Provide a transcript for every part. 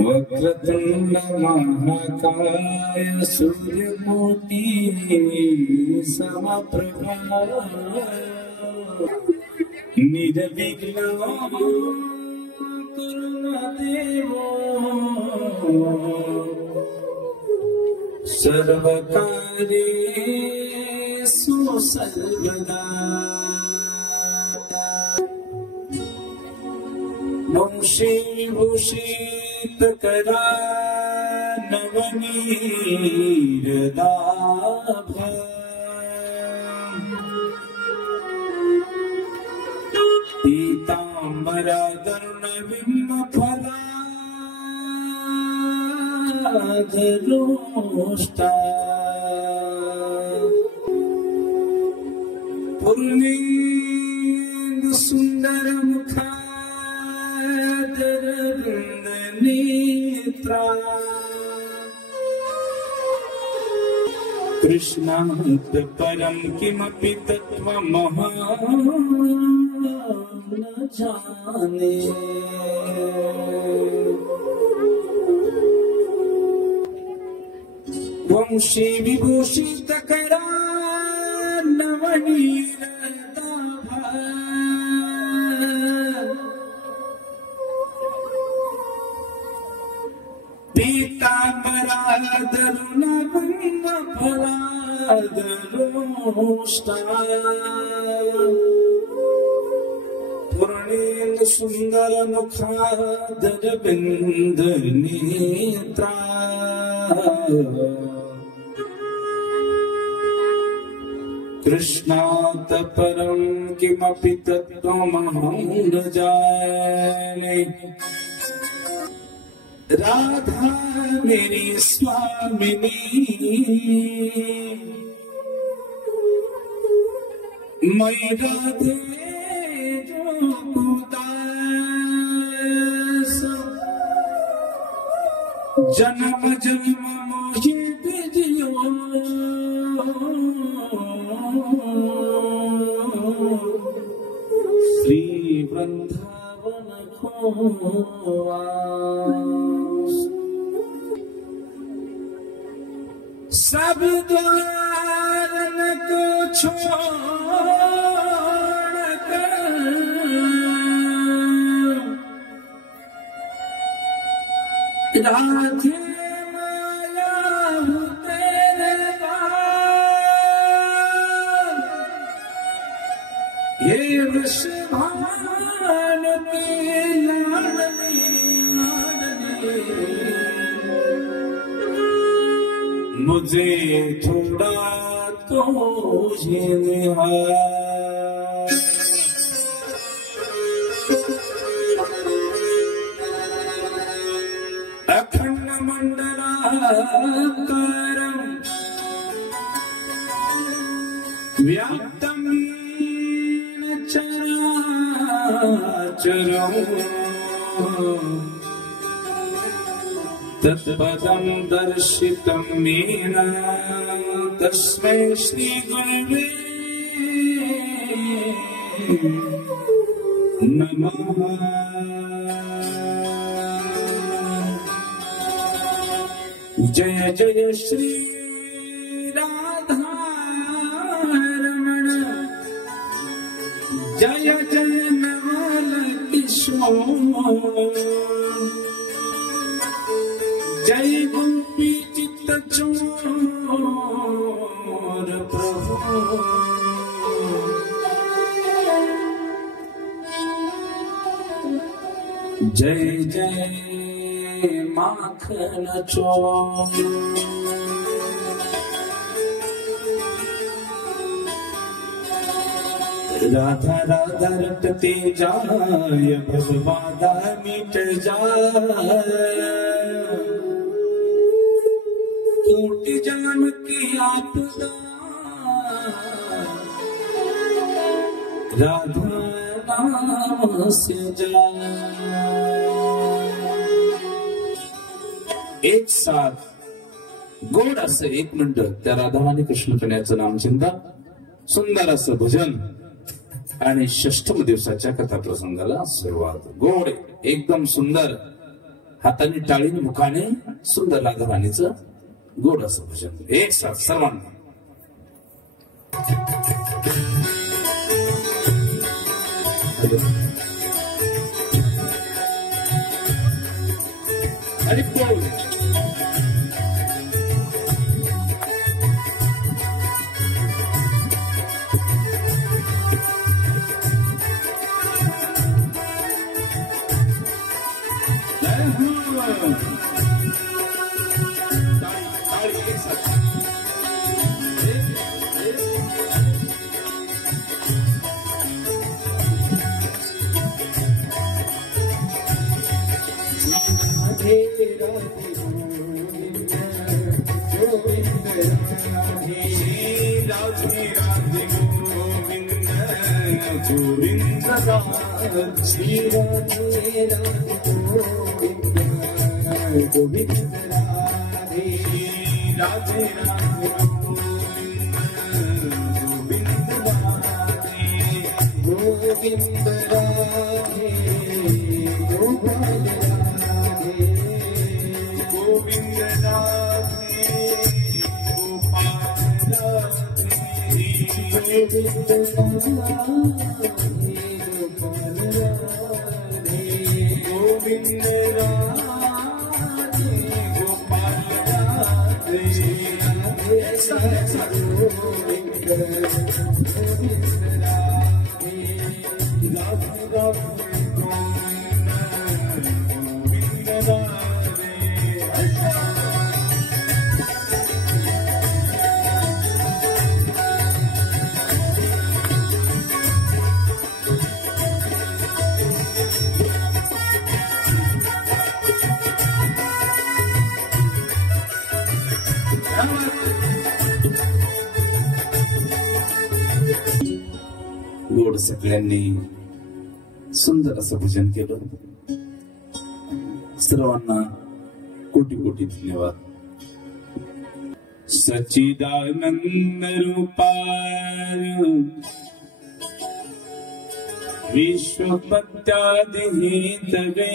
वक्रतुंड महाकाय सूर्यकोटि समप्रभा निर्विघ्नं कुरु देव सर्वकार्येषु सर्वदा। वंशीभूषितकरा नवनीरदाभा पीताम्बरधर्णबिम्बफलाधरोष्टा पुल्लिंग सुंदरमुखा नेत्रा कृष्णात् परं किमपि तत्त्वमहं न जाने। वंशी विभूषितकरा नवनीरदाभा पीताम्बराधरुणबिम्बफलाधरोष्टा पूर्णेन्दु सुन्दरमुखादरविन्दनेत्रा कृष्णात् परं किमपि तत्त्वमहं न जाने। राधा मेरी स्वामिनी मैं राधे जो उदास जन्म जन्म मोहि बिजियो श्री वृंदावन खोवा सब द्वारन को छोड़ कर राधे माया हूँ तेरे द्वार ये वृषभान की लाडली मुझे थोड़ा तो अखंड मंडलाकारं व्याप्तं येन चराचरम् तत्पदं दर्शितं येन तस्मै श्री गुरवे नमः। जय जय श्री राधा रमण जय जय नवल किशोर जय गोपी चित्त चोर प्रभु जय जय माखन चोर। राधा राधा रटते जाय भवबाधा मिट जाय कोटि जन्म की आपदा राधा नाम से जाय। एक साथ गोड असं 1 मिनिट त्या राधा आणि कृष्ण कन्याचं नामचिंतन सुंदर असं भजन आणि षष्ठम दिवसाच्या कथा प्रसंगाला सुरुवात गोड एकदम सुंदर हाताने टाळीने मुखाने सुंदर राधा राणीचं गोड असं भजन एक साथ सर्वांना. आणि श्री राधे राधे गोविंद राधे राधे राधे गोविंद राधे गोपाल राधे गोविंद राधे गोपाल राधे गोविंद राधे गोपाल राधे गोड सगळ्यांनी सुंदर असं भजन केलं. सर्वांना कोटी कोटी धन्यवाद. सच्चिदानंद रूपाय विश्वपत्यादिहेतवे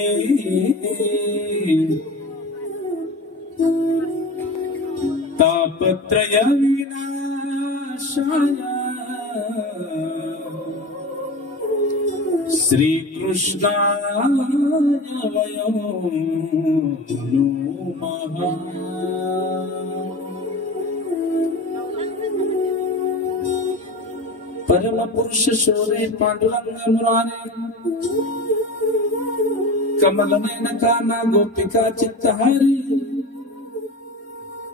तापत्रय विनाशाय श्री कृष्णाय वयं नमः. परम पुरुष शोरे पांडुरंग मुरारे कमल नयन काना गोपिका चित्तहारी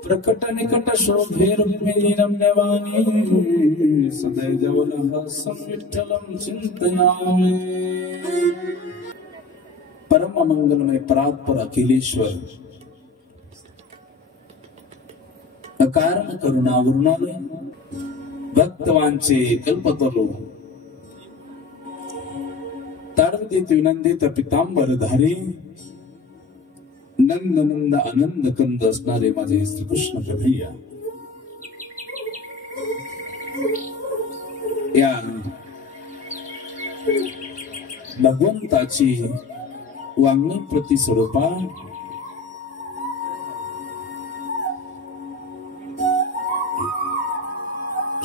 प्रकट निकट शोभे रुक्मिणी रम्यवाणी सदैव लहसं विठ्ठलं चिन्तयामि. परम मंगलमय परात्पर अखिलेश्वर अकारण करुणावरुणालय भक्तवांचे कल्पतरू ताडवतीत विनंदित पितांबरधारी नंद नंद आनंद कंद असणारे माझे श्रीकृष्ण कन्हैया या भगवंताची वाङ्मय प्रति स्वरूपा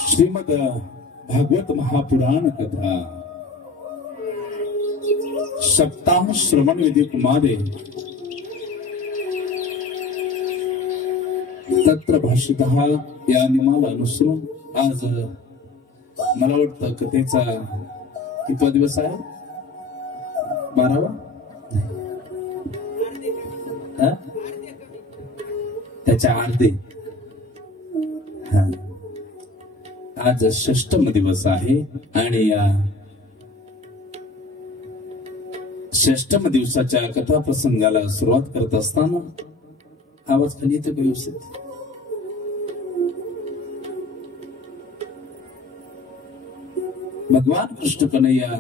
श्रीमद भागवत महापुराण कथा सप्ताह श्रवण विधी कुमारे तत्र भाषितः या नियमाला अनुसरून आज मला वाटतं कथेचा कितवा दिवस आहे? 12वा. त्याच्या अर्धे आज षष्टम दिवस आहे आणि या षष्टम दिवसाच्या कथा प्रसंगाला सुरुवात करत असताना आवाज खाली येतो व्यवस्थित. भगवान कृष्ण कन्हैया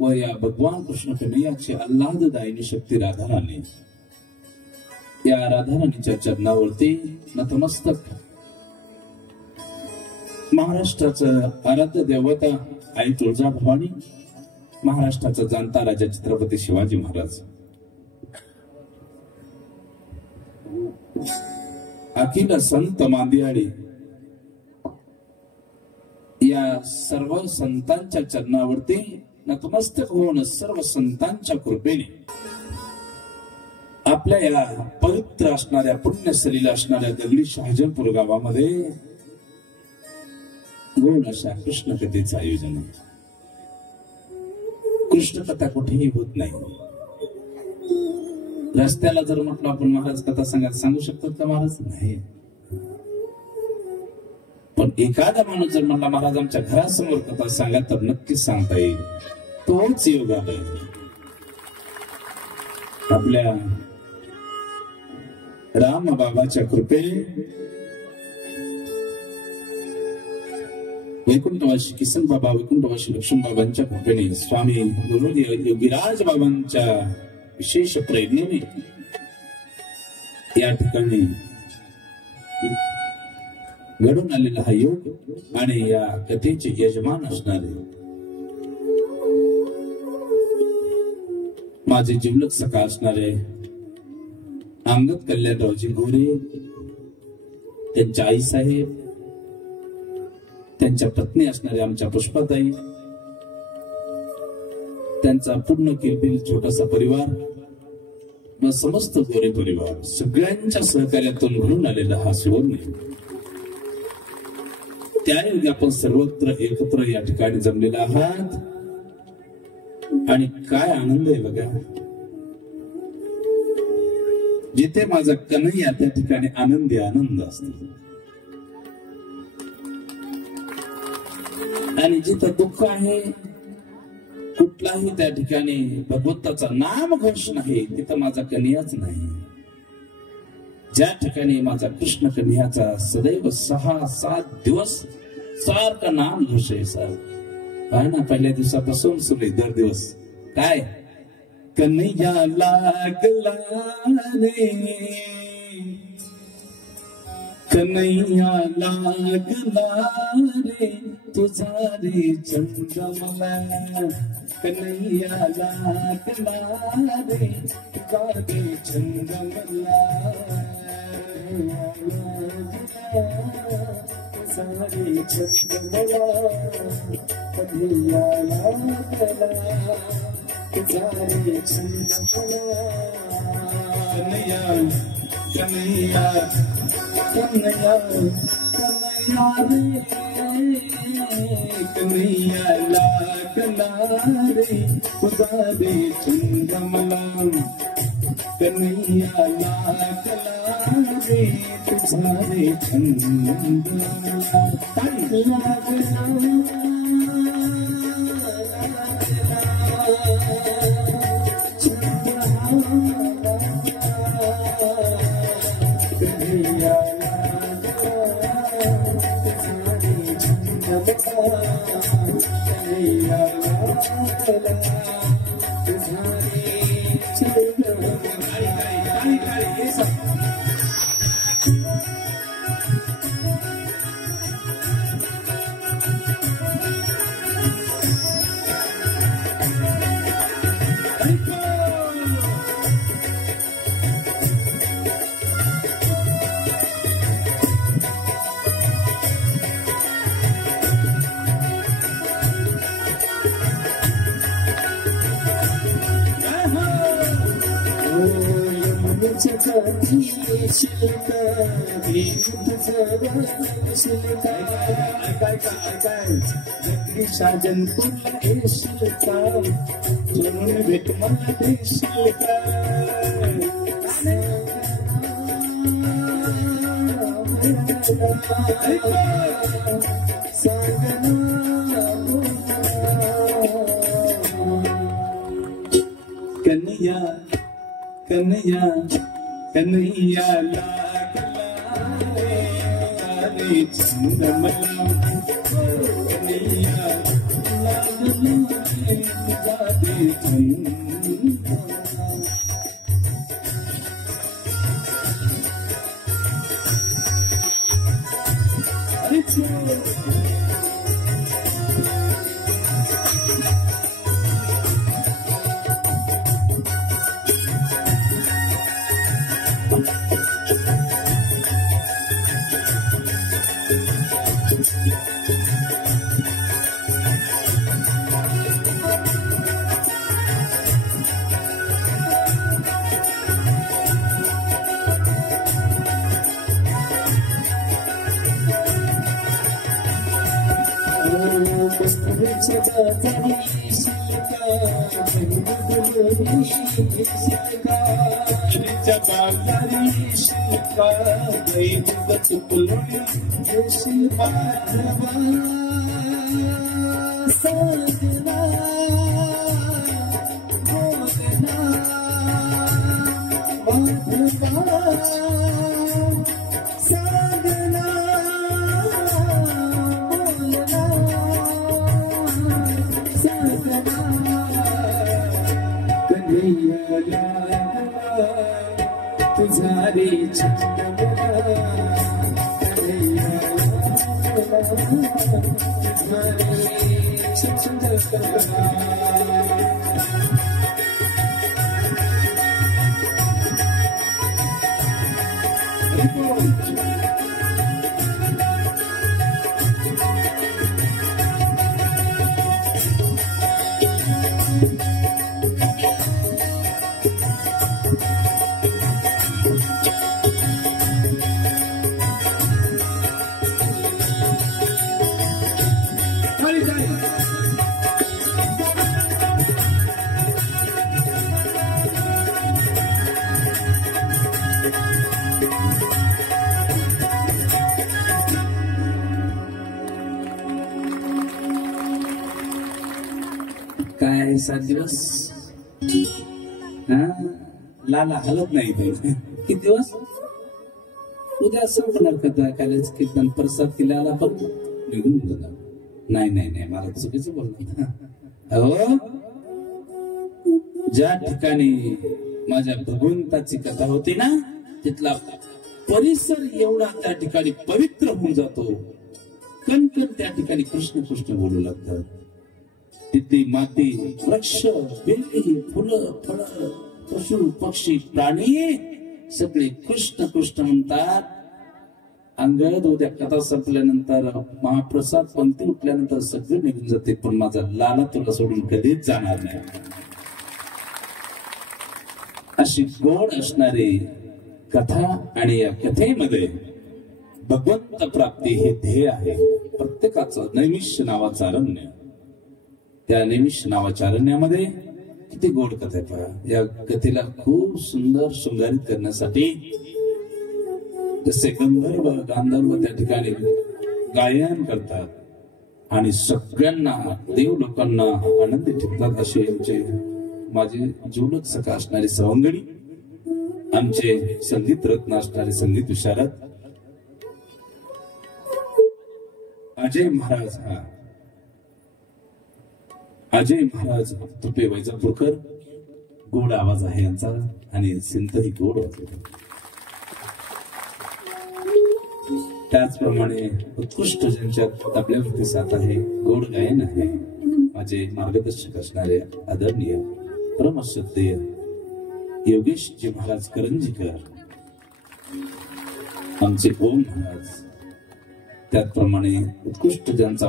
व या भगवान कृष्ण कन्हैयाची आल्हाददायिनी शक्ती राधाराणी या राधाराणीच्या चरणावरती नतमस्तक महाराष्ट्राचं आराध्य देवता आई तुळजाभवानी, महाराष्ट्राचा जाणता राजा छत्रपती शिवाजी महाराज अखिल संत मांदियाळी या सर्व संतांच्या चरणावरती नतमस्तक होऊन सर्व संतांच्या कृपेने आपल्या या पवित्र असणाऱ्या पुण्यसलीला असणाऱ्या दगडी शहाजनपूर गावामध्ये गोड अशा कृष्ण कथेचं आयोजन आहे. कृष्ण कथा कुठेही होत नाही. रस्त्याला जर म्हटलं आपण महाराज कथा सांगू शकतात का महाराज? नाही. पण एखादा माणूस जर म्हणला महाराज आमच्या घरासमोर कथा सांगा तर नक्कीच सांगता येईल. तोच योग आलाय. आपल्या राम बाबाच्या कृपेने वैकुंठवासी किसन बाबा वैकुंठवासी लक्ष्मण बाबांच्या कृपेने स्वामी गुरुदेव योगीराज बाबांच्या विशेष प्रेरणेने या ठिकाणी घडून आलेला हा योग आणि या कथेचे यजमान असणारे माझे जिवलग सखा असणारे अंगद कल्याणरावजी गोरे, त्यांच्या आई साहेब, त्यांच्या पत्नी असणारे आमच्या पुष्पाताई, त्यांचा पूर्ण किलबिल छोटासा परिवार व समस्त गोरे परिवार सगळ्यांच्या सहकार्यातून घडून आलेला हा सुवर्ण. त्यायोगे आपण सर्वत्र एकत्र या ठिकाणी जमलेला आहात आणि काय आनंद आहे बघा. जिथे माझा कन्हैया त्या ठिकाणी आनंदी आनंद असतो आणि जिथं दुःख आहे कुठलाही त्या ठिकाणी भगवंताचा नाम घोष नाही तिथं माझा कन्हैयाच नाही. ज्या ठिकाणी माझा कृष्ण कन्हैयाचा सदैव 6-7 दिवस सारखा नाम घोष आहे सर. काय ना पहिल्या दिवसापासून सुरू दर दिवस काय कन्हैया लागला रे, कन्हैया लागला रे तुझा रे चंद्रमला, कन्हैया लागला रे तुझा रे चंद्रमला, तुझा रे चंद्रमला, कन्हैया लागला तुझारे चंद्रमला, कन्हैया कन्हैया कन्हैया कन्हैया रे, कन्हैया लागला रे तुझारे चंद्रमला, कन्हैया लागला रे तुझारे चंद्रमला, शहाजनपूरला येशील का, म्हणून भेट मला देशील का, कन्हैया कन्हैया कन्हैया लागला रे चंद्रमला, कन्हैया लागला रे तुझारे चंद्रमला. काय 7 दिवस लाला हलत नाही ते किती दिवस उद्या संपणार कथा कालेज कीर्तन प्रसाद केल्याला पण निघून गेला नाही नाही नाही मला चुकीचं बोलतो हो ज्या ठिकाणी माझ्या भगवंताची कथा होती ना तिथला परिसर एवढा त्या ठिकाणी पवित्र होऊन जातो कणकण त्या ठिकाणी कृष्ण कृष्ण बोलू लागतात तिथली माती वृक्ष वेली फुलं फळं पशु पक्षी प्राणी सगळे कृष्ण कृष्ण म्हणतात अंगद उद्या कथा संपल्यानंतर महाप्रसाद पंक्ती उठल्यानंतर सगळे निघून जाते पण माझा लाला तुला सोडून कधीच जाणार नाही अशी गोड असणारी कथा आणि या कथेमध्ये भगवंत प्राप्ती हे ध्येय आहे प्रत्येकाचं नैमिष्य नावाचं अरण्य त्या नैमिष्य नावाच्या अरण्यामध्ये किती गोड कथा आहे पहा या कथेला खूप सुंदर शृंगारित करण्यासाठी जसे गंधर्व गांधर्व त्या ठिकाणी गायन करतात आणि सगळ्यांना देव लोकांना आनंदी ठेवतात असे आमचे माझे जीवलग सखा असणारे सवंगडी आमचे संगीत रत्न असणारे संगीत विशारद अजय महाराज अजय महाराज तुपे वैजापूरकर गोड आवाज आहे यांचा आणि सिंतही गोड वाजवतो त्याचप्रमाणे उत्कृष्ट ज्यांच्यात आपल्यावरती साथ आहे गोड गायन आहे माझे मार्गदर्शक असणारे आदरणीय परमश्रद्धेय योगेशजी महाराज करंजीकर आमचे ओम महाराज त्याचप्रमाणे उत्कृष्ट ज्यांचा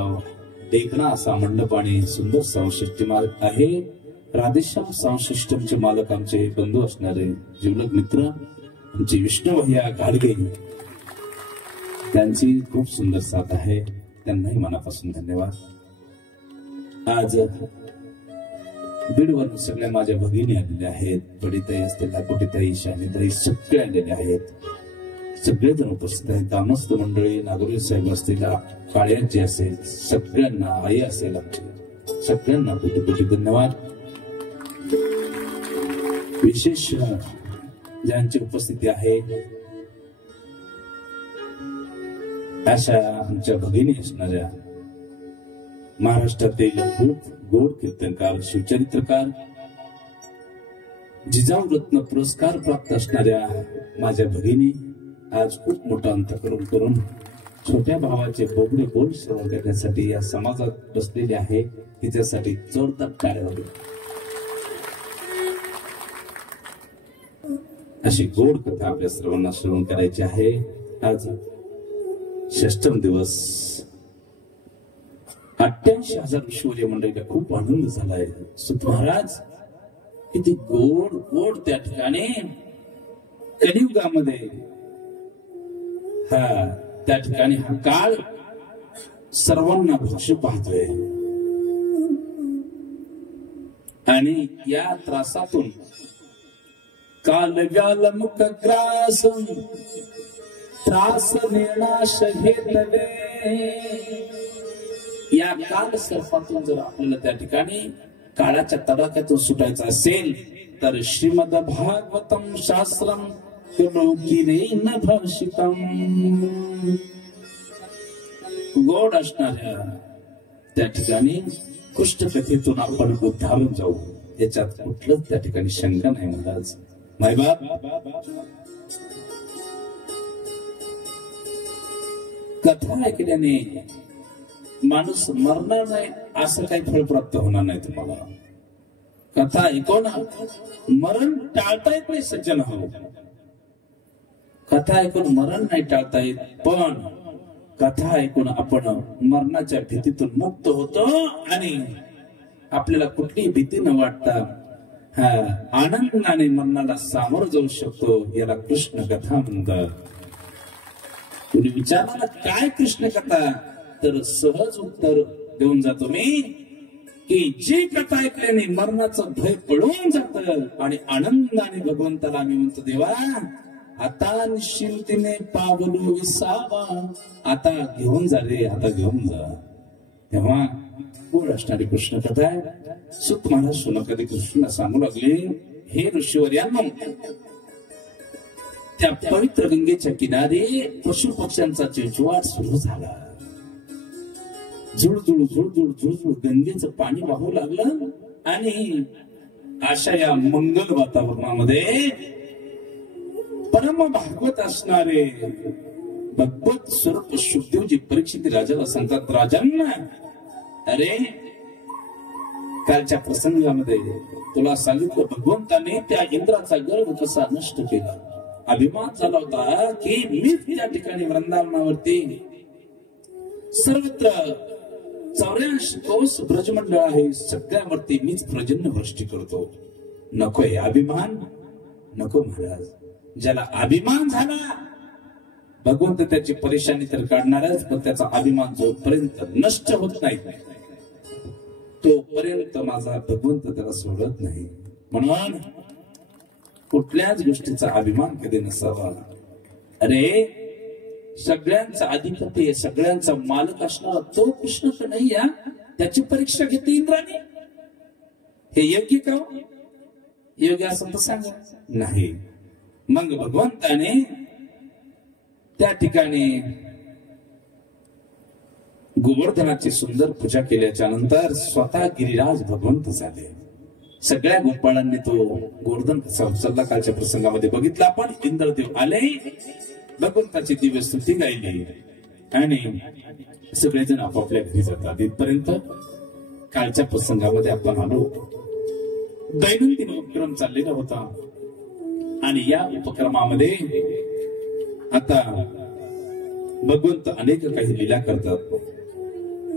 देखणा असा मंडप आणि सुंदर साऊंड सिस्टम आहे राधेश्याम साऊंड सिस्टमचे मालक आमचे बंधू असणारे जीवलग मित्र आमचे विष्णू भैया घाडगे त्यांची खूप सुंदर साथ आहे त्यांनाही मनापासून धन्यवाद आज बीडवरून सगळ्या माझ्या भगिनी आलेल्या आहेत बडीताई असतील दापोटीताई शानीताई सगळे आलेले आहेत सगळेजण उपस्थित आहेत ग्रामस्थ मंडळी नागोरी साहेब असतील काळ्यांचे असेल सगळ्यांना आई असेल आमची सगळ्यांना कोटी कोटी धन्यवाद विशेष ज्यांची उपस्थिती आहे अशा आमच्या भगिनी असणाऱ्या महाराष्ट्रातील खूप गोड कीर्तनकार शिवचरित्रकार जिजाऊ रत्न पुरस्कार प्राप्त असणाऱ्या माझ्या भगिनी आज खूप मोठा अंतःकरण करून छोट्या भावाचे बोबडे बोल सेवा करण्यासाठी या समाजात बसलेले आहे तिच्यासाठी जोरदार टाळ्या वाजवा अशी गोड कथा आपल्या सर्वांना श्रवण करायची आहे आज षष्टम दिवस 88,000 विश्ववर्य मंडळीला खूप आनंद झालाय सुत महाराज किती गोड गोड त्या ठिकाणी कलियुगामध्ये त्या ठिकाणी हा काळ सर्वांना भक्ष पाहतोय आणि या त्रासातून काल व्याल मुख ग्रास त्रास निर्नाश घेतले, या काल सर्पातून जर आपल्याला त्या ठिकाणी काळाच्या तडाख्यातून सुटायचं असेल तर श्रीमद भागवतम शास्त्रम लोकीरेन भाषितम, गोड असणाऱ्या त्या ठिकाणी कृष्ण कथेतून आपण उद्धारून जाऊ, याच्यात कुठलंच त्या ठिकाणी शंका नाही. महाराज मायबाप कथा ऐकल्याने माणूस मरणार नाही असं काही फळ प्राप्त होणार नाही तुम्हाला. कथा ऐकून मरण टाळता येत नाही सज्जन हो, कथा ऐकून मरण नाही टाळता येत, पण कथा ऐकून आपण मरणाच्या भीतीतून मुक्त होतो आणि आपल्याला कुठलीही भीती न वाटता आनंदाने मरणाला सामोरं जाऊ शकतो. याला कृष्ण कथा म्हणतात. तुम्ही विचारला काय कृष्ण कथा, तर सहज उत्तर देऊन जातो मी की जी कथा ऐकल्याने मरणाचं भय पळून जात आणि आनंदाने भगवंताला आम्ही म्हणतो देवा आता निश्चिंतीने पावलो विसावा, आता घेऊन जा रे, आता घेऊन जा. तेव्हा गोड असणारी कृष्ण कथा आहे. सुत महाराज सुनकधी कृष्ण सांगू लागले, हे ऋषीवर्यांनो, त्या पवित्र गंगेच्या किनारे पशु पक्ष्यांचा चिवचिवाट सुरू झाला. झुळझुळ झुळझुळ झुळझुळ गंगेचं पाणी वाहू लागलं आणि अशा या मंगल वातावरणामध्ये परम भागवत असणारे भगवत स्वरूप शुकदेवजी परीक्षित राजाला सांगतात, राजांना अरे कालच्या प्रसंगामध्ये तुला सांगितलं भगवंताने त्या इंद्राचा गर्व कसा नष्ट केला. अभिमान झाला होता की मीच त्या ठिकाणी वृंदावनावरती सर्वत्र 84 कोस ब्रजमंडळ आहे, सगळ्यावरती मीच पर्जन्य वृष्टी करतो. नको हे अभिमान, नको महाराज. ज्याला अभिमान झाला भगवंत त्याची परेशानी तर काढणारच, पण त्याचा अभिमान जोपर्यंत नष्ट होत नाही तोपर्यंत माझा भगवंत त्याला सोडत नाही. म्हणून कुठल्याच गोष्टीचा अभिमान कधी नसावा. अरे सगळ्यांचा अधिपती, सगळ्यांचा मालक असणारा तो कृष्ण तर नाही, या त्याची परीक्षा घेते इंद्राने. हे योग्य का? योग्य असं तर सांगा नाही. मग भगवंताने त्या ठिकाणी गोवर्धनाची सुंदर पूजा केल्याच्या नंतर स्वतः गिरिराज भगवंत झाले. सगळ्या गोपाळांनी तो गोवर्धन कसा उचलला कालच्या प्रसंगामध्ये बघितला आपण. इंद्रदेव आले, भगवंताची दिव्य स्तुती गायली आणि सगळेजण आपापल्या घरी जातात. इथपर्यंत कालच्या प्रसंगामध्ये आपण आलो. दैनंदिन उपक्रम चाललेला होता आणि या उपक्रमामध्ये आता भगवंत अनेक काही लीला करतात.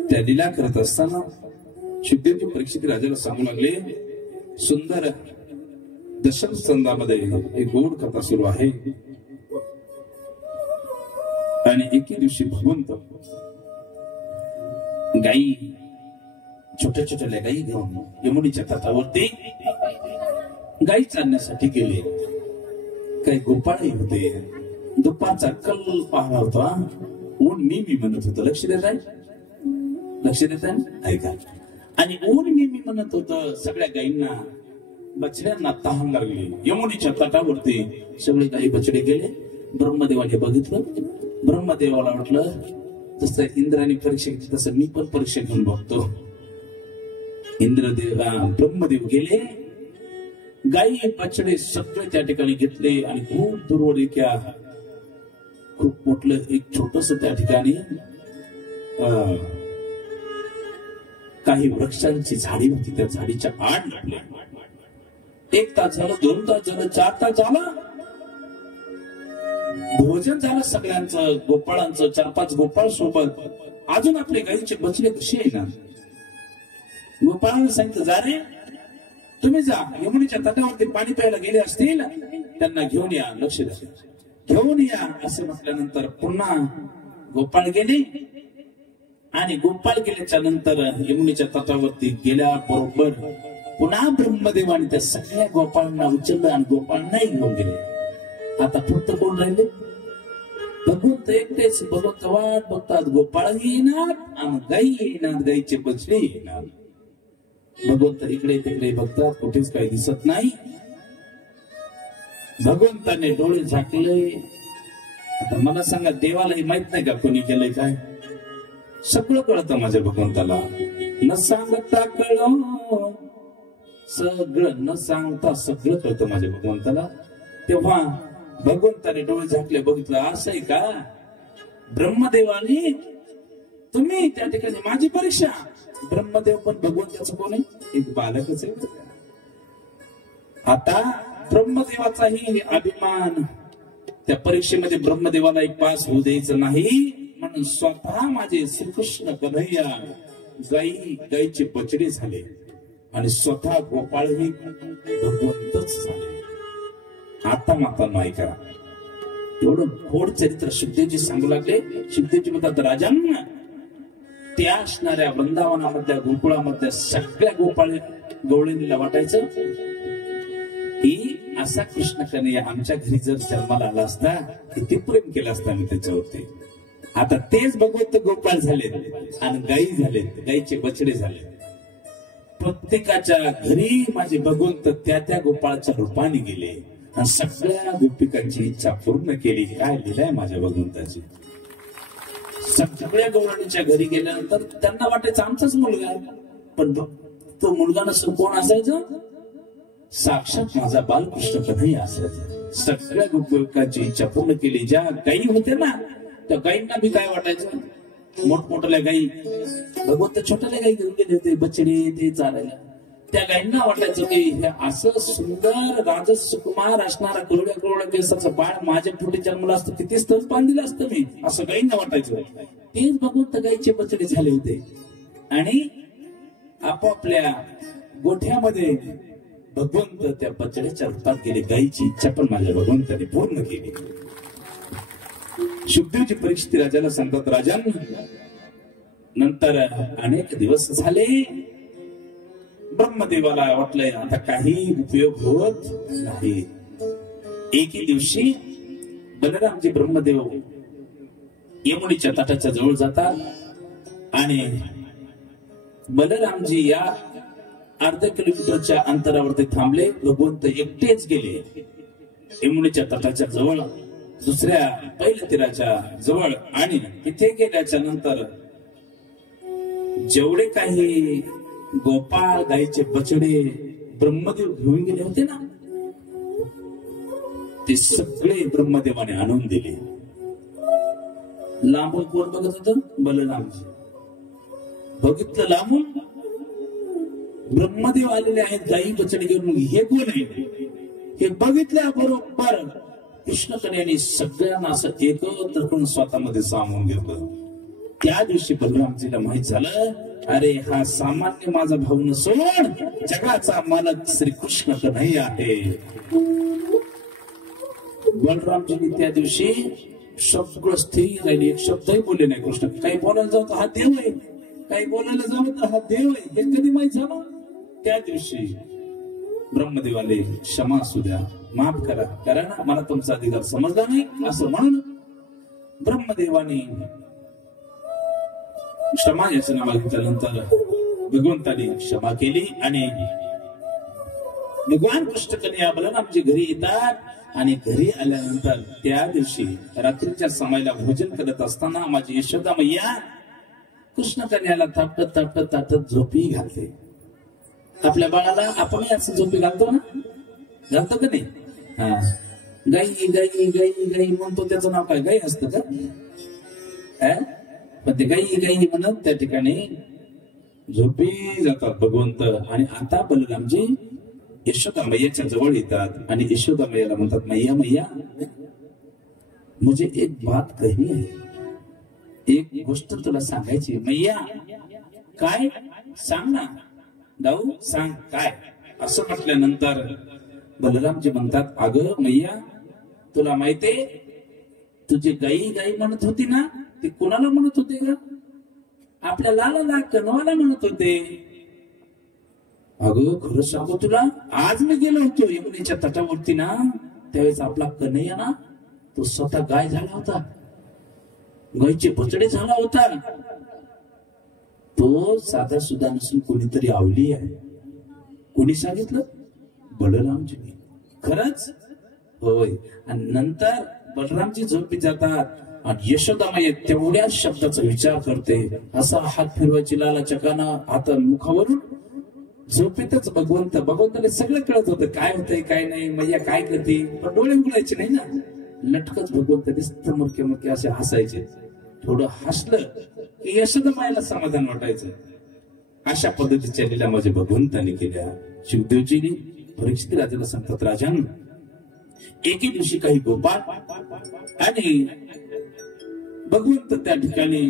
त्या लीला करत असताना शुकदेवजी परीक्षित राजाला सांगू लागले, सुंदर दशम स्कंदामध्ये एक गोड कथा सुरू आहे. आणि एके दिवशी भगवंत गाई, छोट्या छोट्या गाई घेऊन यमुनेच्या तटावरती गाई चालण्यासाठी गेले. काही गोपाळही होते. दुपारचा कल पाहला होता. ऊन मी म्हणत होतं. लक्ष देत आहे, लक्ष देत आहे ऐका. आणि ऊन मी म्हणत होतं. सगळ्या गाईंना बछड्यांना तहान लागली. यमुनेच्या तटावरती सगळे गाई बछडे गेले. ब्रह्मदेवाने बघितलं. ब्रह्मदेवाला वाटलं जसं इंद्राने परीक्षा घेतली तसं मी पण परीक्षा घेऊन बघतो. ब्रह्मदेव गेले. गाई बछडे सगळे त्या ठिकाणी घेतले आणि खूप दूरवर खूप मोठलं एक छोटस त्या ठिकाणी काही वृक्षांची झाडी होती. त्या झाडीच्या आड लागले. 1 तास झालं, 2 तास झालं, 4 तास झालं. भोजन झालं सगळ्यांचं, गोपाळांचं. 4-5 गोपाळ सोबत. अजून आपले गाईचे बछडे कसे येणार? गोपाळांना सांगितलं, जा रे तुम्ही जा, यमुनेच्या तटावरती पाणी प्यायला गेले असतील, त्यांना घेऊन या. लक्ष द्या, घेऊन या असं म्हटल्यानंतर पुन्हा गोपाळ गेले. आणि गोपाळ गेल्याच्या नंतर यमुनेच्या तटावरती गेल्याबरोबर पुन्हा ब्रह्मदेवाने त्या सगळ्या गोपाळांना उचललं आणि गोपाळांनाही घेऊन गेले. आता फक्त कोण राहिले? भगवंत एकटेच. भगवंत वाट बघतात. गोपाळही येणार आणि गाई येणार, गाईचे बछडे येणार. भगवंत इकडे तिकडे बघतात, कुठेच काही दिसत नाही. भगवंताने डोळे झाकले. आता मला सांगा, देवालाही माहित नाही का कोणी केलंय काय? सगळं कळतं माझ्या भगवंताला. न सांगता कळलं सगळं, न सांगता सगळं कळतं माझ्या भगवंताला. तेव्हा भगवंताने डोळे झाकले, बघितलं असं आहे का? ब्रह्मदेवाने तुम्ही त्या ठिकाणी माझी परीक्षा. ब्रह्मदेव पण भगवंताचं कोण आहे? एक बालकच आहे. आता ब्रह्मदेवाचाही अभिमान, त्या परीक्षेमध्ये ब्रह्मदेवाला एक पास होऊ द्यायचं नाही म्हणून स्वतः माझे श्रीकृष्ण कन्हैया गाईचे बछडे झाले आणि स्वतः गोपाळही भगवंतच झाले. आता माता नाही करा. एवढं खोड चरित्र शुद्धेजी सांगू लागले. शुद्धेजी म्हणतात, राजांना त्या असणाऱ्या वृंदावनामधल्या गोकुळामधल्या सगळ्या गवळणीला वाटायचं की असा कृष्ण कन्हैया आमच्या घरी जर जन्माला आला असता, किती प्रेम केलं असतं आम्ही त्याच्यावरती. आता तेच भगवंत गोपाळ झालेत आणि गायी झालेत, गायीचे बछडे झाले. प्रत्येकाच्या घरी माझे भगवंत त्या त्या गोपाळाच्या रूपाने गेले आणि सगळ्या गोपिकांची इच्छा पूर्ण केली. काय लिहिलंय माझ्या भगवंताची. सगळ्या गवळणीच्या घरी गेल्यानंतर त्यांना वाटायचं आमचाच मुलगा आहे, पण तो मुलगा नसून कोण असायचं? साक्षात माझा बालकृष्ण कन्हैया असायचा. सगळ्या गोपिकांची इच्छा पूर्ण केली. ज्या गायी होत्या ना, त्या गायींना बी काय वाटायचं? मोठमोठ्या गायी, भगवंत छोट्याल्या गायी घेऊन गेले होते, बछडे ते चालायला. त्या गायींना वाटायचं की हे असं सुंदर राजकुमार असणारा करोड्या केसाचं बाळ माझ्या पोटी जन्मला असतं, किती स्तनपान दिलं असतं मी, असं गायींना वाटायचं. तेच भगवंत गायीचे बछडे झाले होते आणि आपापल्या गोठ्यामध्ये भगवंत त्या बछड्याच्या रूपात गेले. गायीची इच्छा पण माझ्या भगवंताने पूर्ण केली. शुद्धीची परीक्षा राजाला सांगतात, राजन नंतर अनेक दिवस झाले. ब्रह्मदेवाला वाटलंय आता काही उपयोग होत नाही. एके दिवशी बलरामजी ब्रह्मदेव यमुनेच्या तटाच्या जवळ जातात आणि बलरामजी या अर्ध्या किलोमीटरच्या अंतरावरती थांबले. भगवंत एकटेच गेले यमुनेच्या तटाच्या जवळ, दुसऱ्या पहिल्या तीराच्या जवळ. आणि तिथे गेल्याच्या नंतर जेवढे काही गोपाळ गायीचे बछडे ब्रह्मदेव घेऊन गेले होते ना, ते सगळे ब्रह्मदेवाने आणून दिले. लांबून कोण बघत होत? बलरामजी. बघितलं लांबून ब्रह्मदेव आलेले आहेत गायी बछडे घेऊन. हे कोण आहे? हे बघितल्या बरोबर कृष्ण कन्हैयाने सगळ्यांना असं एकत्र करून स्वतःमध्ये सामावून घेतलं. त्या दिवशी बलरामजीला माहित झालं, अरे हा सामान्य माझा भाऊ नसून जगाचा मालक श्रीकृष्ण कन्हैया आहे. बलरामजीने त्या दिवशी सगळं स्थिर राहिली. एक शब्दही बोलले नाही. कृष्ण काही बोलायला जाऊ तर हा देव आहे, काही बोलायला जाऊ तर हा देव आहे, हे कधी माहित झालं? त्या दिवशी ब्रह्मदेवाले क्षमा असू द्या, माफ करा, कारण मला तुमचा अधिकार समजला नाही असं म्हणून ब्रह्मदेवाने क्षमा याचना मागितल्यानंतर भगवंताने क्षमा केली. आणि भगवान कृष्ण कन्हैया बलरामजी घरी येतात आणि घरी आल्यानंतर त्या दिवशी रात्रीच्या समयाला भोजन करत असताना माझी यशोदा मैया कृष्ण कन्हैयाला तापटत तापटत तापटत झोपी घालते. आपल्या बाळाला आपणही असं झोपी घालतो ना, घालतो का नाही? हा, गाई गाई गाई गाई म्हणतो, त्याचं नाव काय गाई असतं का? पण ते गाई गाई म्हणत त्या ठिकाणी झोपी जातात भगवंत. आणि आता बलरामजी यशोदा मैयाच्या जवळ येतात आणि यशोदा मैयाला म्हणतात, मैया मैया मुझे एक बात कहनी है, एक गोष्ट तुला सांगायची. मैया काय? सांग ना दाऊ, सांग काय? असं म्हटल्यानंतर बलरामजी म्हणतात, अगं मैया तुला माहितीये तुझी गाई गाई म्हणत होती ना, ते कोणाला म्हणत होते ग? आपल्या लालाला कनवाला म्हणत होते. अगं खरं सांगू तुला, आज मी गेलो होतो यमुनेच्या तटावरती ना, त्यावेळेस आपला कन्हैया ना तो स्वतः गाय झाला होता, गायचे बछडे झाला होता. तो साधा सुद्धा नसून कोणीतरी आवली आहे. कोणी सांगितलं? बलरामजीने. खरंच? होय. आणि नंतर बलरामजी झोपी जातात आणि यशोदामाई तेवढ्या शब्दाचा विचार करते, असा हात फिरवायची लालाचकानं हात मुखावरून. झोपेतच भगवंताला सगळं कळत होतं, काय होतंय काय नाही, मैया काय करते, पण डोळे उघडायचे नाही ना. लटकच भगवंत दिसत मुरके मुरके असे हसायचे. थोडं हसलं की यशोदामाईला समाधान वाटायचं. अशा पद्धतीच्या लीला माझ्या भगवंताने केल्या. शिवदेवजीने परीक्षित राजाला सांगतात, राजन एके दिवशी काही गोपाळ आणि भगवंत त्या ठिकाणी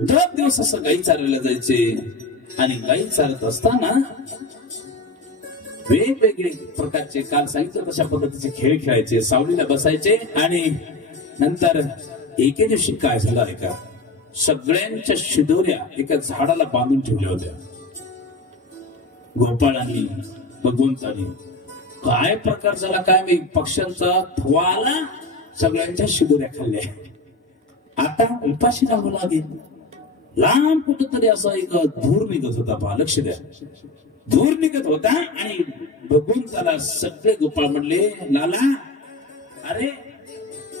दर दिवस असं गाई चारायला जायचे. आणि गाई चालत असताना वेगवेगळे प्रकारचे, काल सांगितलं तशा पद्धतीचे खेळ खेळायचे, सावलीला बसायचे. आणि नंतर एके दिवशी काय झालं आहे का, सगळ्यांच्या शिदोऱ्या एका झाडाला बांधून ठेवल्या होत्या. गोपाळांनी भगवंतानी काय प्रकार झाला काय मी, पक्ष्यांचा थवा आला, सगळ्यांच्या शिदोऱ्या खाल्ल्या. आता उपाशी राहावं लागेल. लांब कुठंतरी असा एक धूर निघत होता, पहा लक्ष द्या, धूर निघत होता. आणि भगवंताला सगळे गोपाळ म्हणले, लाला अरे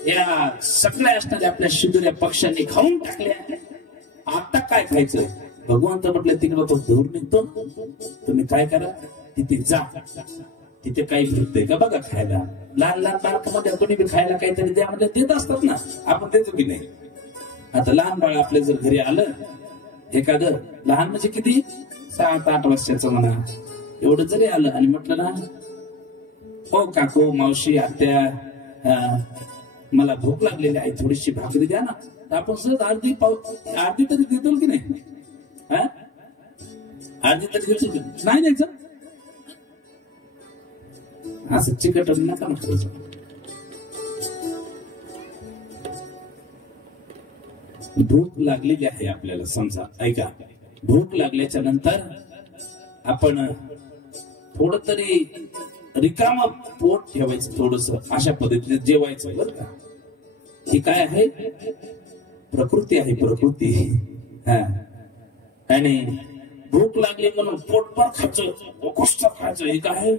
या सगळ्या असणाऱ्या आपल्या शिदोऱ्या पक्ष्यांनी खाऊन टाकल्या, आता काय खायचं? भगवंत म्हटलं, तिकडं तो धूर निघतो, तुम्ही काय करा, तिथे जा, तिथे काही भेटतंय का बघा खायला. लहान लहान बालकामध्ये कोणी बी खायला काहीतरी द्या म्हणजे देत असतात ना, आपण देतो की नाही. आता लहान बाळ आपल्या जर घरी आलं, एखादं लहान म्हणजे किती 7-8 वर्षाचं म्हणा, एवढं जरी आलं आणि म्हटलं ना, हो काकू मावशी आत्या मला भूक लागलेली आहे, थोडीशी भाकरी द्या ना, तर आपण सहज अर्धी तरी देतो की नाही. अर्धी तरी देतो नाही द्यायचं, असं चिकट नका म्हटलं. भूक लागलेली आहे आपल्याला, समजा ऐका, भूक लागल्याच्या नंतर आपण थोडं तरी रिकाम पोट ठेवायचं, थोडस अशा पद्धतीने जेवायचं बरं का. ही काय आहे? प्रकृती आहे, प्रकृती. आणि भूक लागली म्हणून पोटभर खायचं, गोष्ट खायचं, हे काय आहे?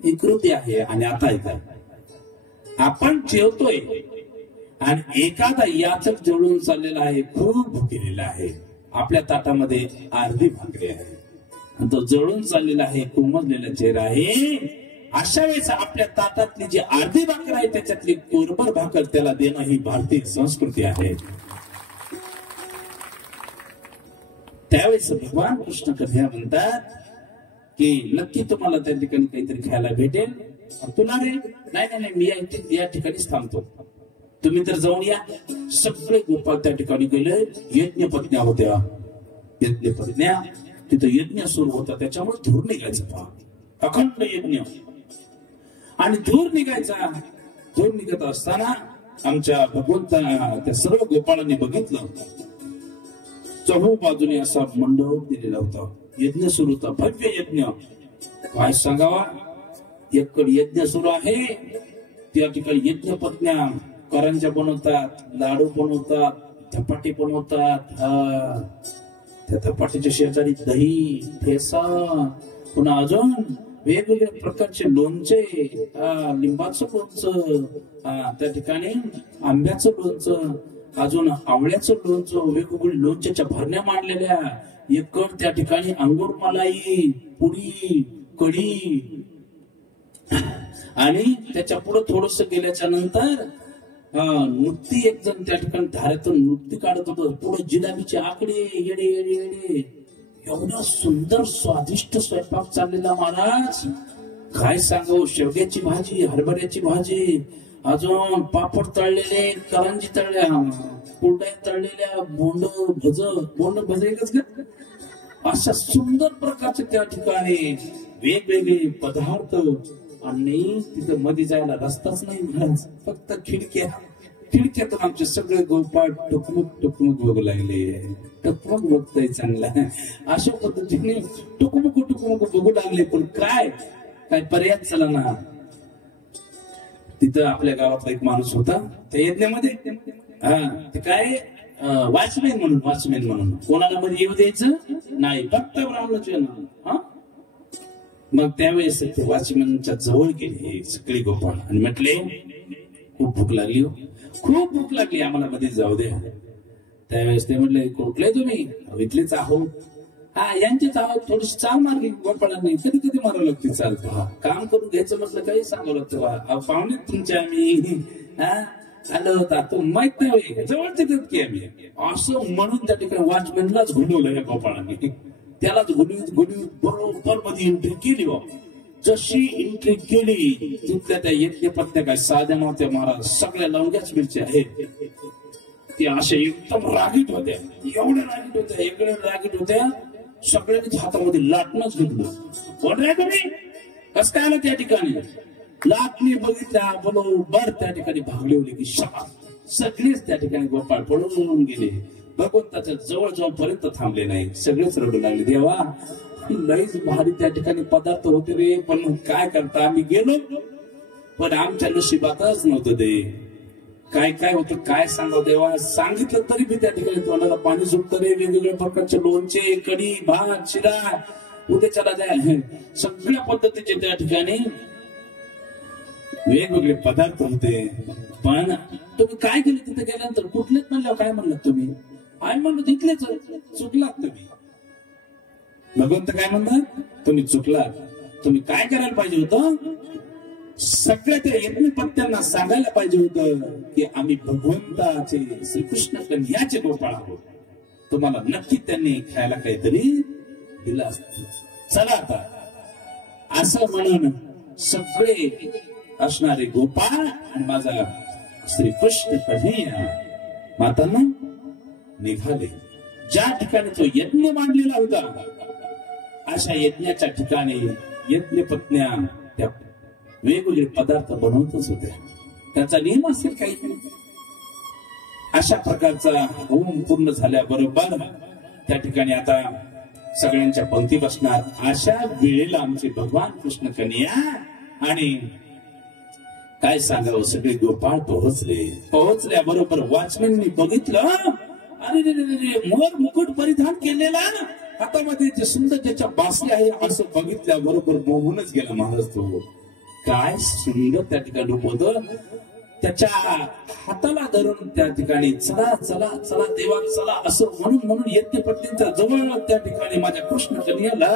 ही कृती आहे. आणि आता ऐका, आपण जेवतोय आणि एखादा याचक जळून चाललेला आहे, खूप भुकेलेला आहे, आपल्या ताटामध्ये अर्धी भाकरी आहे आणि तो जळून चाललेला आहे, कुमजलेला चेहरा आहे. अशा वेळेस आपल्या ताटातली जी अर्धी भाकर आहे त्याच्यातली कोरभर भाकर त्याला देणं ही भारतीय संस्कृती आहे. त्यावेळेस भगवान कृष्ण कन्हैया म्हणतात की नक्की तुम्हाला त्या ठिकाणी काहीतरी खायला भेटेल. तुला रे, नाही नाही मी या ठिकाणीच थांबतो, तुम्ही तर जाऊन या. सगळे गोपाळ त्या ठिकाणी गेले. यज्ञ पत्न्या होत्या, यज्ञ पत्न्या, तिथं यज्ञ सुरू होता, त्याच्यामुळे धूर निघायचं पहा, अखंड यज्ञ. आणि धूर निघायचा. धूर निघत असताना आमच्या भगवंतांना त्या सर्व गोपाळांनी बघितलं, चहू बाजूने असा मंडप दिलेला होता, यज्ञ सुरू होता, भव्य यज्ञ. काय सांगावा, एककडे यज्ञ सुरू आहे, त्या ठिकाणी यज्ञ पत्न्या करंजा बनवतात, लाडू बनवतात, धपाटे बनवतात. त्या धपाट्याच्या शेजारी दही, ठेसा, पुन्हा अजून वेगवेगळ्या प्रकारचे लोणचे, लिंबाचं लोणचं, त्या ठिकाणी आंब्याचं लोणचं, अजून आवळ्याचं लोणचं, वेगवेगळ्या लोणच्याच्या भरण्या मांडलेल्या. एकड त्या ठिकाणी अंगूर मलाई, पुरी, कढी. आणि त्याच्या पुढे थोडस गेल्याच्या नंतर नुकती एक जण त्या ठिकाणी धाऱ्यातून नुकती काढत होत. पुढे जिलाबीचे आकडे, येडे येडे येडे. एवढा सुंदर स्वादिष्ट स्वयंपाक चाललेला महाराज, काय सांगू. शेवग्याची भाजी, हरभऱ्याची भाजी, अजून पापड तळलेले, करंजी तळल्या, कुरड्या तळलेल्या, बोंड भज एकच का, अशा सुंदर प्रकारचे त्या ठिकाणी वेगवेगळे पदार्थ. आणि तिथे मध्ये जायला रस्ताच नाही महाराज, फक्त खिडक्या, खिडक्यातून आमचे सगळे गोपाळ टुकमुक टुकमुक बघू लागले. टुकमुक बघताय चांगला, अशा पद्धतीने टुकमुक टुकमुक बघू लागले. पण काय पर्याय चला ना. तिथं आपल्या गावातला एक माणूस होता त्या यज्ञामध्ये. ते काय वॉचमॅन म्हणून कोणाला मध्ये येऊ द्यायचं नाही, फक्त ब्राह्मणच येणार. मग त्यावेळेस ते वॉचमॅनच्या जवळ गेले सगळी गोपाळ आणि म्हटले, खूप भूक लागली हो, खूप भूक लागली, आम्हाला मध्ये जाऊ द्या. त्यावेळेस ते म्हटले, कुठले तुम्ही? इथलेच आहोत. यांचेच आहोत. थोडीशी चाल मारली गोपाळांनी, कधी कधी मारावं लागते चाल. काम करून घ्यायचं म्हटलं काही सांगावं लागतं. पाहुणे तुमच्या आम्ही आलो होता, तो माहित नाही जवळचे की आम्ही, असं म्हणून त्या ठिकाणी वॉचमॅनलाच घुमवलं या गोपाळांनी. त्यालाच गुणवीत बरोबर मध्ये एंट्री केली. जशी एंट्री केली तिथल्या त्या यज्ञ पत्त्या काय साध्या नव्हत्या महाराज, सगळ्या लवंग्याच मिरच्या आहेत. त्या अशा एकदम रागीट होत्या, एवढ्या रागीट होत्या, एवढ्या रागीट होत्या. सगळ्यांनी हातामध्ये लाटणंच घेतलं. कोण रे तुम्ही? कस काय आलं त्या ठिकाणी? लाटणी बघितल्या बरोबर त्या ठिकाणी भागलेवली की सगळेच त्या ठिकाणी गोपाळ पळून गेले. भगवंताच्या जवळ जाऊपर्यंत थांबले नाही, सगळेच रडू लागले. देवा, लईच भारी त्या ठिकाणी पदार्थ होते रे, पण काय करता, आम्ही गेलो पण आमच्या नशिबातच नव्हतं ते. काय काय होतं काय सांगाव देवा, सांगितलं तरी मी त्या ठिकाणी तोंडाला पाणी सुटतं रे. वेगवेगळ्या प्रकारचे लोणचे, कढी, भात, शिरा, उद्याच्या राजा, सगळ्या पद्धतीचे त्या ठिकाणी वेगवेगळे पदार्थ होते. पण तुम्ही काय केले तिथे गेल्यानंतर? कुठलेच म्हणल्यावर काय म्हणलात तुम्ही? आम्ही म्हणलो तिथलेच. चुकलात तुम्ही. भगवंत काय म्हणतात? तुम्ही चुकलात. तुम्ही काय करायला पाहिजे होतं? सगळ्या त्या यज्ञपत्यांना सांगायला पाहिजे होतं की आम्ही भगवंताचे श्रीकृष्ण कन्याचे गोपाळ आहोत. तुम्हाला नक्की त्यांनी खायला काहीतरी दिलं असत. चला आता, असं म्हणून सगळे असणारे गोपाळ आणि माझा श्रीकृष्ण कन्हैया मातांना निघाले. ज्या ठिकाणी तो यज्ञ मांडलेला होता, अशा यज्ञाच्या ठिकाणी यज्ञ पत्न्या त्या वेगवेगळे पदार्थ बनवतच होत्या. त्याचा नियम असेल काही. अशा प्रकारचा होम पूर्ण झाल्याबरोबर त्या ठिकाणी आता सगळ्यांच्या पंक्ती बसणार. अशा वेळेला आमचे भगवान कृष्ण कन्हैया आणि काय सांगावं, सगळे गोपाळ पोहोचल्याबरोबर वॉचमॅननी बघितलं, अरे रे रे, मोर मुकुट परिधान केलेला, हातामध्ये जे सुंदर त्याच्या बासरी आहे असं बघितल्याबरोबर मोहूनच गेला महाराज. तो काय सुंदर त्या ठिकाणी रूप होतं. त्याच्या हाताला धरून त्या ठिकाणी चला चला चला देवा चला असं म्हणून यज्ञपत्नींच्या जवळ त्या ठिकाणी माझ्या कृष्ण कन्हैयाला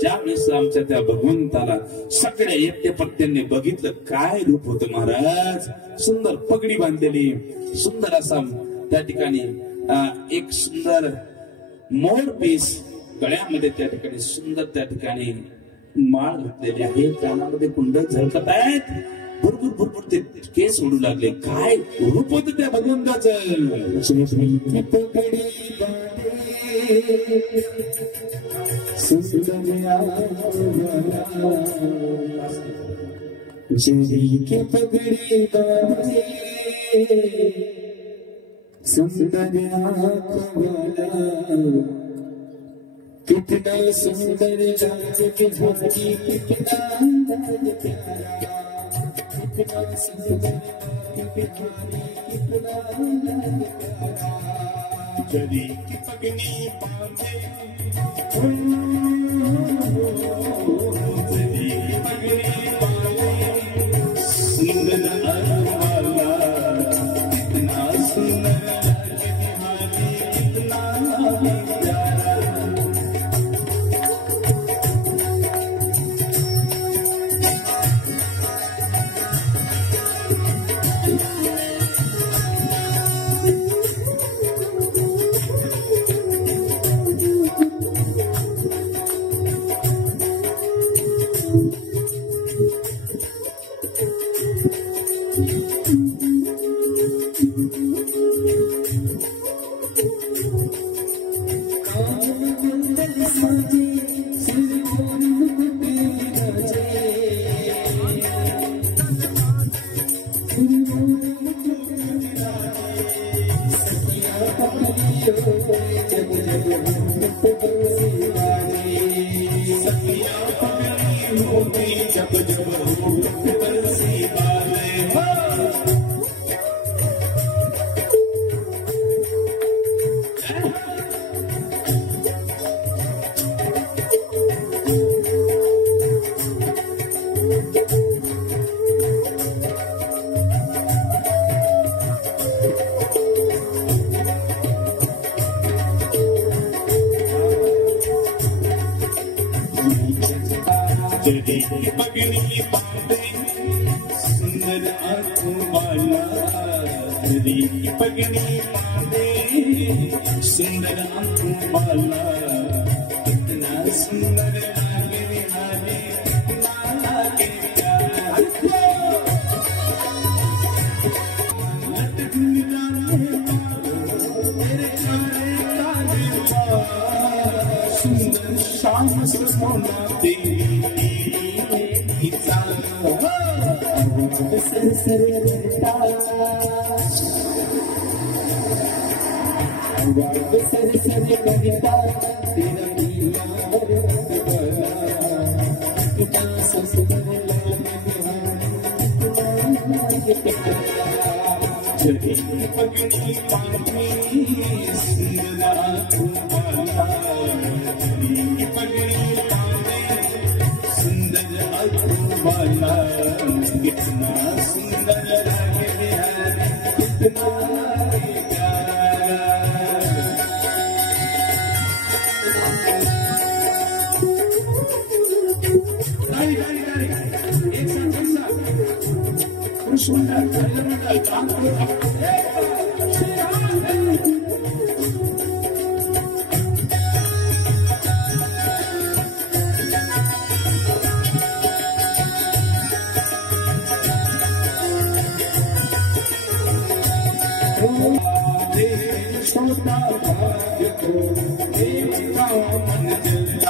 ज्या वेळेस आमच्या त्या भगवंताला सगळ्या यज्ञपत्न्यांनी बघितलं, काय रूप होतं महाराज. सुंदर पगडी बांधलेली, सुंदर असा त्या ठिकाणी एक सुंदर मोर पीस गळ्यामध्ये त्या ठिकाणी सुंदर त्या ठिकाणी माळ घातलेली आहे. कानामध्ये कुंडल झळकत आहेत, भरपूर भरपूर ते केस उडू लागले. काय रूप होतं त्या भगवंताचं. कितना सुंदर लागे बिहारी, कितना कितना सुंदर बिहारी, कितना जरी की पगनी बांधे, जरी की पगनी बांधे, सुंदर वाला कितना सुंदर बिहारी, कितना जरी की पगड़ी बांधे सुंदर आंखों वाला, जरी की पगड़ी बांधे सुंदर आंखों वाला, कितना सुंदर लागे बिहारी, कितना लागे प्यारा। लटकन जाने तेरे काले काले बाल, सुंदर शाम सोना तेरी चाल, सर सर सर सर लगता तेरा नीला कितना सुंदर लागे जरी पगड़ी बांधी सुंदर आंखों वाला, जरी पगड़ी बांधे सुंदर आंखों वाला, कितना सुंदर लागे बिहारी, कितना लागे प्यारा। एक साथ सुंदर छोटा भाग्य को देखा मन जला,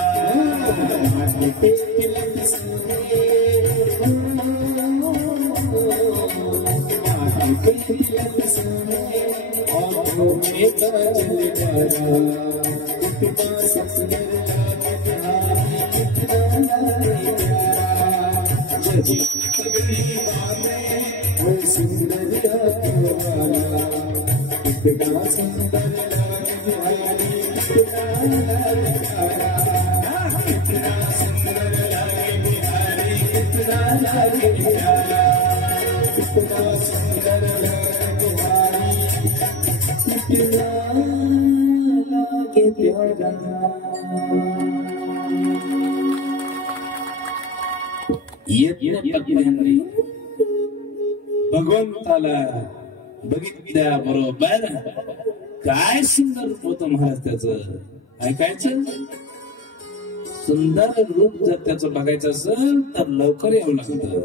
भगवंताला बघितल्याबरोबर काय सुंदर रूप होतं महाराज त्याचं. ऐकायचं, सुंदर रूप जर त्याचं बघायचं असेल तर लवकर यावं लागतं.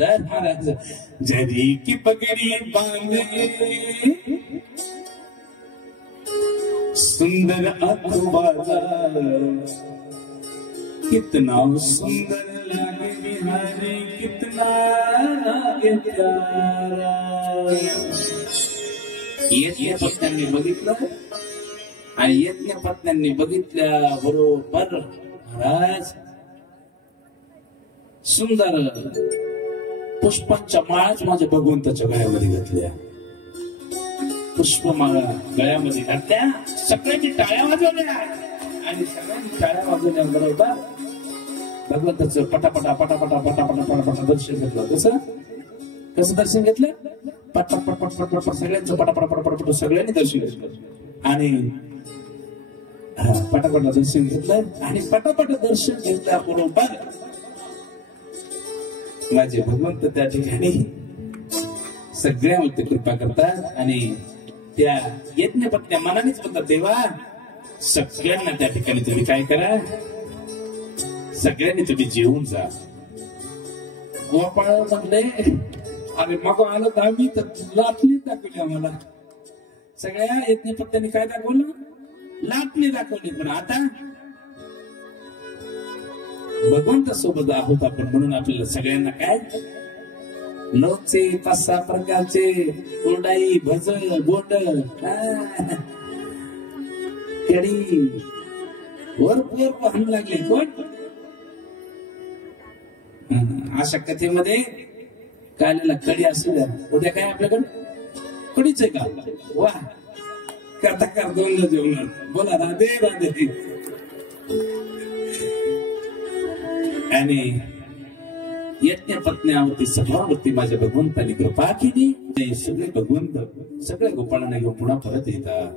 तर महाराज जरी की पगड़ी बांधे सुंदर आंखों वाला, कितना सुंदर लागे बिहारी, कितना लागे प्यारा. यज्ञ पत्न्यांनी बघितलं आणि यज्ञ पत्न्यांनी बघितल्या बरोबर महाराज सुंदर पुष्पांच्या माळाच माझ्या भगवंताच्या गळ्यामध्ये घातल्या. पुष्पमाळा गळ्यामध्ये घातल्या, सगळ्यांनी टाळ्या वाजवल्या आणि सगळ्यांनी टाळ्या वाजवल्या बरोबर भगवंताचं पटापटा पटापटा पटापटा पटापटा दर्शन घेतलं. कसं कसं दर्शन घेतलं? पटपट पटपट पटपट सगळ्यांचं पटापटा पटापट सगळ्यांनी दर्शन घेतलं आणि पटापट दर्शन घेतलं आणि पटापट दर्शन घेतल्याबरोबर माझे भगवंत त्या ठिकाणी सगळ्यावरती कृपा करतात आणि त्या यज्ञपत्न्या मनानेच म्हणतात, देवा सगळ्यांना त्या ठिकाणी तुम्ही काय करा, सगळ्यांनी तुम्ही जेवून जा. गोपाळ म्हणले, अरे मग आलो तर आम्ही तर लाटणी दाखवली आम्हाला. सगळ्या यज्ञपत्न्यांनी काय दाखवलं? लाटणी दाखवली. पण आता भगवंता सोबत आहोत आपण म्हणून आपल्याला सगळ्यांना काय लोणचे 5-6 प्रकारचे कोरडाई भज गोंड कडी वरपूर पाहू लागले. कोण अशा कथेमध्ये कालेला कडी असू द्या, उद्या काय आपल्याकडे कडीच आहे का? वा करता कर दोन जेवणार. बोला राधे राधे. आणि यज्ञ पत्न्यावरती सगळ्यावरती माझ्या भगवंतानी कृपा केली. सगळे भगवंत सगळ्या गोपाळांना घेऊन पुन्हा परत येतात.